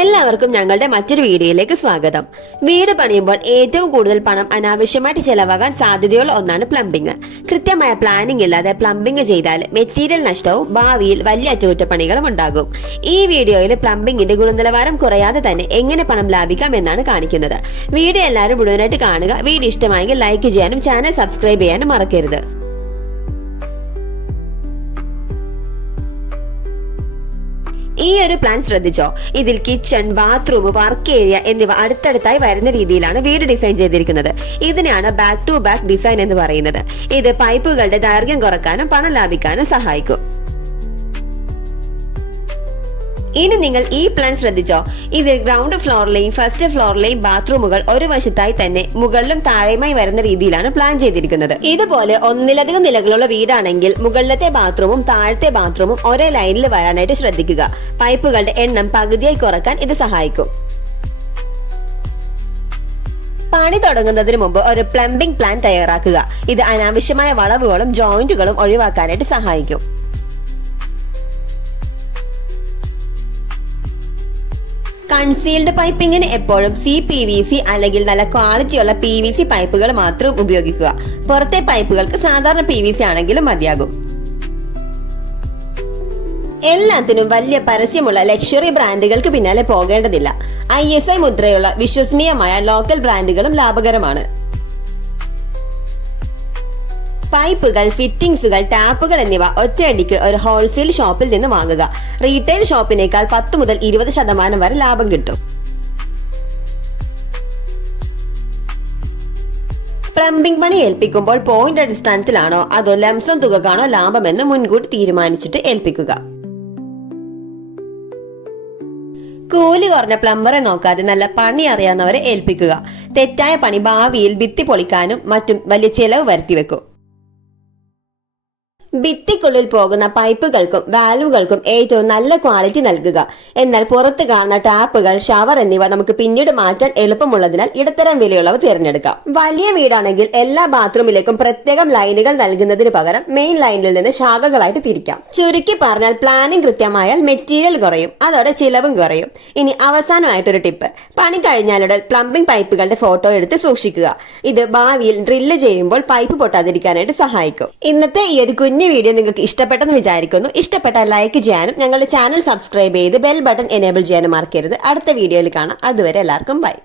എല്ലാവർക്കും ഞങ്ങളുടെ മറ്റൊരു വീഡിയോയിലേക്ക് സ്വാഗതം. വീട് പണിയുമ്പോൾ ഏറ്റവും കൂടുതൽ പണം അനാവശ്യമായിട്ട് ചെലവാകാൻ സാധ്യതയുള്ള ഒന്നാണ് പ്ലംബിംഗ്. കൃത്യമായ പ്ലാനിംഗ് ഇല്ലാതെ പ്ലംബിംഗ് ചെയ്താൽ മെറ്റീരിയൽ നഷ്ടവും ഭാവിയിൽ വലിയ അറ്റകുറ്റപ്പണികളും ഉണ്ടാകും. ഈ വീഡിയോയിൽ പ്ലംബിംഗിന്റെ ഗുണനിലവാരം കുറയാതെ തന്നെ എങ്ങനെ പണം ലാഭിക്കാം എന്നാണ് കാണിക്കുന്നത്. വീഡിയോ എല്ലാവരും മുഴുവനായിട്ട് കാണുക. വീഡിയോ ഇഷ്ടമായെങ്കിൽ ലൈക്ക് ചെയ്യാനും ചാനൽ സബ്സ്ക്രൈബ് ചെയ്യാനും മറക്കരുത്. ഈ ഒരു പ്ലാൻ ശ്രദ്ധിച്ചോ. ഇതിൽ കിച്ചൺ, ബാത്റൂം, വർക്ക് ഏരിയ എന്നിവ അടുത്തടുത്തായി വരുന്ന രീതിയിലാണ് വീട് ഡിസൈൻ ചെയ്തിരിക്കുന്നത്. ഇതിനെയാണ് ബാക്ക് ടു ബാക്ക് ഡിസൈൻ എന്ന് പറയുന്നത്. ഇത് പൈപ്പുകളുടെ ദൈർഘ്യം കുറക്കാനും പണം ലാഭിക്കാനും സഹായിക്കും. ഇനി നിങ്ങൾ ഈ പ്ലാൻ ശ്രദ്ധിച്ചോ. ഇതിൽ ഗ്രൗണ്ട് ഫ്ലോറിലെയും ഫസ്റ്റ് ഫ്ലോറിലെയും ബാത്റൂമുകൾ ഒരു വശത്തായി തന്നെ മുകളിലും താഴെയുമായി വരുന്ന രീതിയിലാണ് പ്ലാൻ ചെയ്തിരിക്കുന്നത്. ഇതുപോലെ ഒന്നിലധികം നിലകളുള്ള വീടാണെങ്കിൽ മുകളിലത്തെ ബാത്റൂമും താഴത്തെ ബാത്റൂമും ഒരേ ലൈനിൽ വരാനായിട്ട് ശ്രദ്ധിക്കുക. പൈപ്പുകളുടെ എണ്ണം പകുതിയായി കുറക്കാൻ ഇത് സഹായിക്കും. പണി തുടങ്ങുന്നതിന് മുമ്പ് ഒരു പ്ലംബിംഗ് പ്ലാൻ തയ്യാറാക്കുക. ഇത് അനാവശ്യമായ വളവുകളും ജോയിന്റുകളും ഒഴിവാക്കാനായിട്ട് സഹായിക്കും. കൺസീൽഡ് പൈപ്പിങ്ങിന് എപ്പോഴും CPVC അല്ലെങ്കിൽ നല്ല ക്വാളിറ്റിയുള്ള PVC പൈപ്പുകൾ മാത്രം ഉപയോഗിക്കുക. പുറത്തെ പൈപ്പുകൾക്ക് സാധാരണ PVC ആണെങ്കിലും മതിയാകും. എല്ലാത്തിനും വലിയ പരസ്യമുള്ള ലക്ഷറി ബ്രാൻഡുകൾക്ക് പിന്നാലെ പോകേണ്ടതില്ല. ISI മുദ്രയുള്ള വിശ്വസനീയമായ ലോക്കൽ ബ്രാൻഡുകളും ലാഭകരമാണ്. പൈപ്പുകൾ, ഫിറ്റിംഗ്സുകൾ, ടാപ്പുകൾ എന്നിവ ഒറ്റയടിക്ക് ഒരു ഹോൾസെയിൽ ഷോപ്പിൽ നിന്ന് വാങ്ങുക. റീറ്റെയിൽ ഷോപ്പിനേക്കാൾ 10 മുതൽ 20% വരെ ലാഭം കിട്ടും. പ്ലംബിംഗ് പണി ഏൽപ്പിക്കുമ്പോൾ പോയിന്റ് അടിസ്ഥാനത്തിലാണോ അതോ ലംസം തുകക്കാണോ ലാഭമെന്ന് മുൻകൂട്ടി തീരുമാനിച്ചിട്ട് ഏൽപ്പിക്കുക. കൂലി കുറഞ്ഞ പ്ലംബറെ നോക്കാതെ നല്ല പണി അറിയാവുന്നവരെ ഏൽപ്പിക്കുക. തെറ്റായ പണി ഭാവിയിൽ ഭിത്തി പൊളിക്കാനും മറ്റും വലിയ ചെലവ് വരുത്തിവെക്കും. ഭിത്തിക്കുള്ളിൽ പോകുന്ന പൈപ്പുകൾക്കും വാൽവുകൾക്കും ഏറ്റവും നല്ല ക്വാളിറ്റി നൽകുക. എന്നാൽ പുറത്ത് കാണുന്ന ടാപ്പുകൾ, ഷവർ എന്നിവ നമുക്ക് പിന്നീട് മാറ്റാൻ എളുപ്പമുള്ളതിനാൽ ഇടത്തരം വിലയുള്ളവ തിരഞ്ഞെടുക്കാം. വലിയ വീടാണെങ്കിൽ എല്ലാ ബാത്റൂമിലേക്കും പ്രത്യേകം ലൈനുകൾ നൽകുന്നതിന് പകരം മെയിൻ ലൈനിൽ നിന്ന് ശാഖകളായിട്ട് തിരിക്കാം. ചുരുക്കി പറഞ്ഞാൽ പ്ലാനിംഗ് കൃത്യമായാൽ മെറ്റീരിയൽ കുറയും, അതോടെ ചിലവും കുറയും. ഇനി അവസാനമായിട്ടൊരു ടിപ്പ്. പണി കഴിഞ്ഞാലുടൻ പ്ലംബിംഗ് പൈപ്പുകളുടെ ഫോട്ടോ എടുത്ത് സൂക്ഷിക്കുക. ഇത് ഭാവിയിൽ ഡ്രില്ല് ചെയ്യുമ്പോൾ പൈപ്പ് പൊട്ടാതിരിക്കാനായിട്ട് സഹായിക്കും. ഇന്നത്തെ ഈ ഒരു കുഞ്ഞു വീഡിയോ നിങ്ങൾക്ക് ഇഷ്ടപ്പെട്ടെന്ന് വിചാരിക്കുന്നു. ഇഷ്ടപ്പെട്ടാൽ ലൈക്ക് ചെയ്യാനും ഞങ്ങളുടെ ചാനൽ സബ്സ്ക്രൈബ് ചെയ്ത് ബെൽ ബട്ടൺ എനേബിൾ ചെയ്യാനും മറക്കരുത്. അടുത്ത വീഡിയോയിൽ കാണാം. അതുവരെ എല്ലാവർക്കും ബൈ.